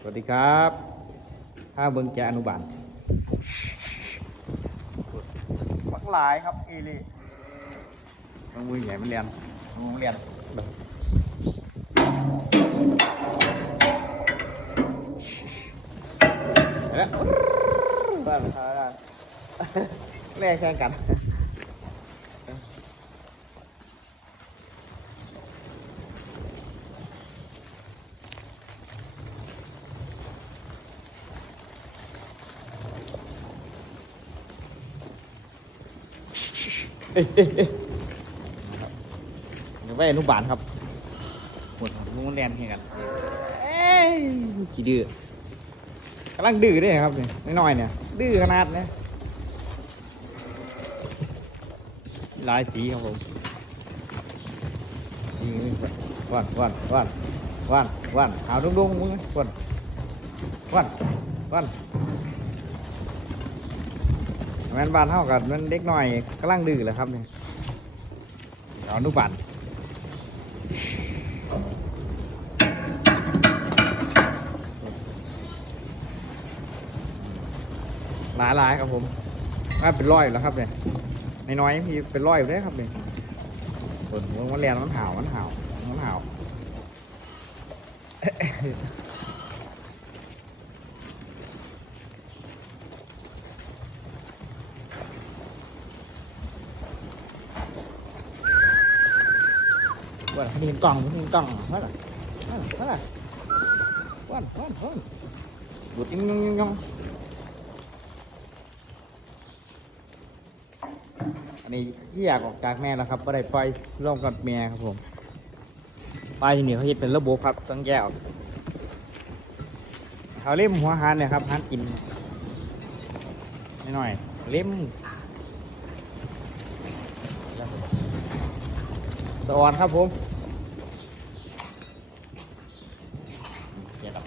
สวัสดีครับถ้าเบิ้งแกอนุบาลบักหลายครับเอเล่ต้องมือใหญ่มันเรียนมันเรียนแล้วบ้านค้าได้แลกแข่งกัน อ้ยเอ้ยเอ้ยเดี๋ยวไปอนุบาลครับหมดลุงมันเรียนแข่งกันเอ้ยกี่ดื้อกำลังดื้อด้วยครับเนี่ยน้อยๆเนี่ย ดื้อขนาดเนี่ยลายสีครับผมวันวันวันวันวันหาดุ้งๆมึงวันวันวัน แม่นบ้านเท่ากันมันเด็กหน้อยกำลังดื้อแหละครับเนี่ยเอานุบาลหลายหลายๆครับผมน่าเป็นร้อยแล้วครับเนี่ยน้อยพี่เป็นร้อยอยู่เลยครับเนี่ยฝนมันแรงมันหาวมันหาวมันหาว ว่าเขาเห็นกล่องเขาเห็นกล่องว่าล่ะว่าล่ะว่าล่ะว่าว่าว่าบุดยิงยิงยิงยิงอันนี้ที่อยากออกจากแม่แล้วครับก็ได้ปล่อยร่วมกับแม่ครับผมปลายที่นี่เขาเห็ดเป็นระบบครับต้องแยกออกเขาเล่มหัวหานเนี่ยครับหานกินนิดหน่อยเล่มสวอนครับผม